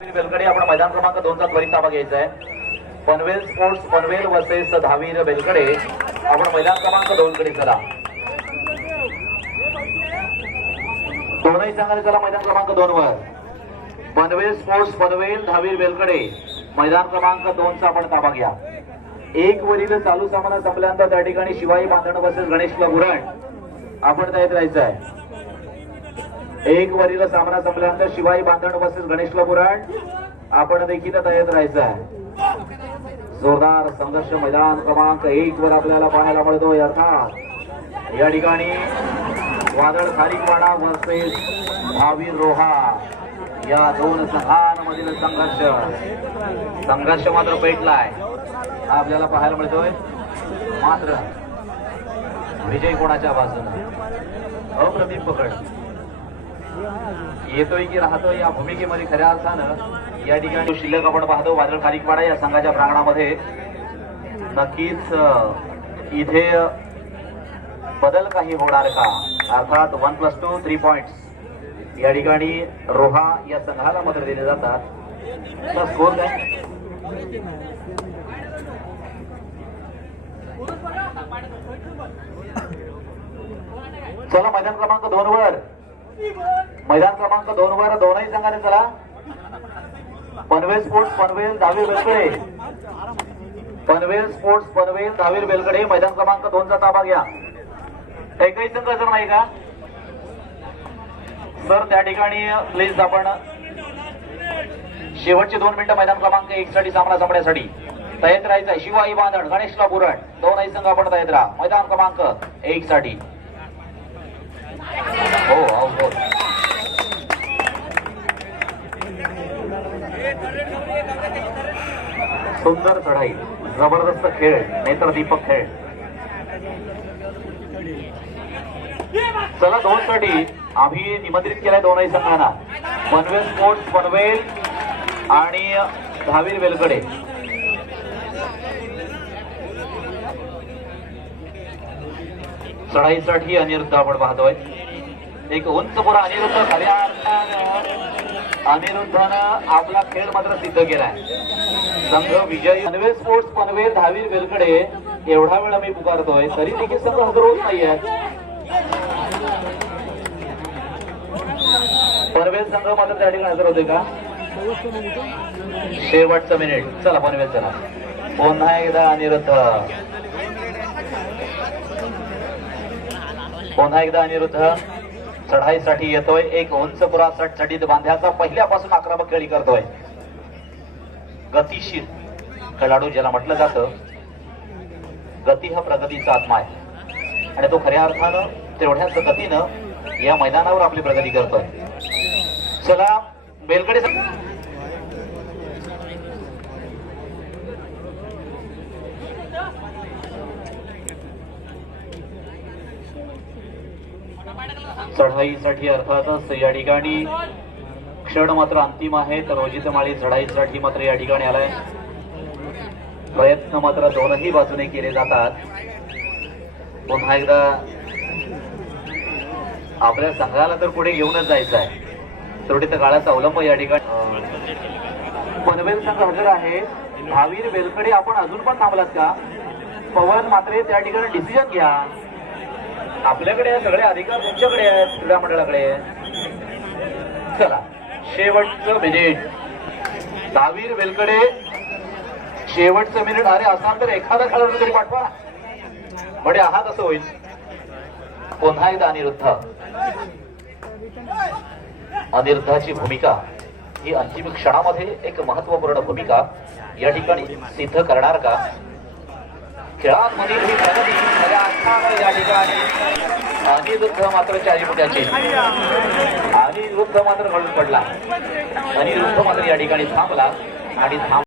बेलकडे आपण मैदान क्रमांक दोनचा त्वरित ताबा घ्यायचा आहे. पनवेल स्पोर्ट्स पनवेल वर्सेस धावीर बेलकडे आपण मैदान क्रमांक दोन कडे चला. दोनही सांगायला चला मैदान क्रमांक दोन वर. पनवेल स्पोर्ट्स पनवेल धावीर बेलकडे मैदान क्रमांक दोनचा आपण ताबा घ्या. एक वरील चालू सामना संपल्यानंतर त्या ठिकाणी शिवाई बांधण वर्सेस गणेश क्लब आपण तयार राहायचं आहे. एक वरील सामना संपल्यानंतर शिवाई बांधण वर्सेस गणेश क्लब आपण देखील तयार राहायचं आहे. जोरदार संघर्ष मैदान क्रमांक एक वर आपल्याला पाहायला मिळतो. अर्थात या ठिकाणी वादळ खारीकवाडा वर्सेस भावी रोहा या दोन संघांमधील संघर्ष. संघर्ष मात्र पेटलाय. हा आपल्याला पाहायला मिळतोय. मात्र विजय कोणाच्या बाजूने? अप्रतिम पकड. येतोय की राहतोय या भूमिकेमध्ये खऱ्या अर्थानं या ठिकाणी शिल्लक आपण पाहतो वादळ खारिकवाडा या संघाच्या प्रांगणामध्ये. नक्कीच इथे बदल काही होणार का? अर्थात one plus two three point या ठिकाणी रोहा या संघाला मात्र दिले जातात. स्कोर काय? चला मैदान क्रमांक दोन वर. मैदान क्रमांक दोन वर दोनही संघाने चला. पनवेल स्पोर्ट्स पनवेल दहावीर बेलकडे पनवेल स्पोर्ट्स पनवेल दहावीर बेलकडे मैदान क्रमांक दोनचा ताबा घ्या. एकही संघ जर नाही का? सर त्या ठिकाणी प्लीज आपण शेवटचे दोन मिनिटं मैदान क्रमांक एक साठी सामना संपण्यासाठी तयार राहायचा शिवाई बांधण गणेशला बुरण दोनही संघ आपण तयार राहा मैदान क्रमांक एक साठी हो हो हो. सुंदर चढाई जबरदस्त खेळ नेत्र दीपक खेळ. चला दोन साठी आम्ही निमंत्रित केलाय दोनही संघांना. पनवेल स्पोर्ट्स पनवेल आणि दहावीर वेलकडे चढाईसाठी अनिरुद्ध आपण पाहतोय. एक उंच पुरा अनिरुद्ध खऱ्या अनिरुद्धानं आपला खेळ मात्र सिद्ध केलाय. संघ विजयी. पनवे स्पोर्ट्स पनवे दहावीर वेलकडे एवढा वेळ आम्ही पुकारतोय. तरी देखील संघ हजर होत नाहीये. पनवेल संघ मात्र त्या ठिकाणी हजर होते का? शेवटचं मिनिट. चला पनवेल चला. पुन्हा एकदा अनिरुद्ध. पुन्हा एकदा अनिरुद्ध. चढाईसाठी येतोय. एक उंच पुरा चढीत बांध्याचा पहिल्यापासून आक्रमक खेळी करतोय. गतिशील खेळाडू ज्याला म्हटलं जातं गती हा प्रगतीचा आत्मा आहे. आणि तो खऱ्या अर्थानं तेवढ्याच गतीनं या मैदानावर आपली प्रगती करतोय. चला बेलकडे चढाईसाठी अर्थातच या ठिकाणी क्षण मात्र अंतिम आहे. तर रोजित माळी चढाईसाठी मात्र या ठिकाणी आलाय. प्रयत्न मात्र दोनही बाजूने केले जातात. पुन्हा एकदा आपल्या संघाला तर पुढे घेऊनच जायचं आहे तेवढी तर काळाचा अवलंब या ठिकाणी पनवेल संघ हजर आहे. भावीर वेलकडे आपण अजून पण थांबलात का? पवन मात्र त्या ठिकाणी डिसिजन घ्या. आपल्याकडे सगळे अधिकार तुमच्याकडे आहेत क्रीडा मंडळाकडे. चला शेवटचं मिनिट दहावीर वेलकडे. शेवटचं मिनिट अरे असा तर एखादा खेळाडू तरी पाठवा म्हणजे आहात असं होईल. पुन्हा एकदा अनिरुद्ध. अनिरुद्धाची भूमिका ही अंतिम क्षणामध्ये एक महत्त्वपूर्ण भूमिका या ठिकाणी सिद्ध करणार का? खेळांमधील ही प्रगती खऱ्या अर्थानं या ठिकाणी अनिरुद्ध मात्र चारी फुट्याचे अनिरुद्ध मात्र घडून पडला. अनिरुद्ध मात्र या ठिकाणी थांबला आणि थांब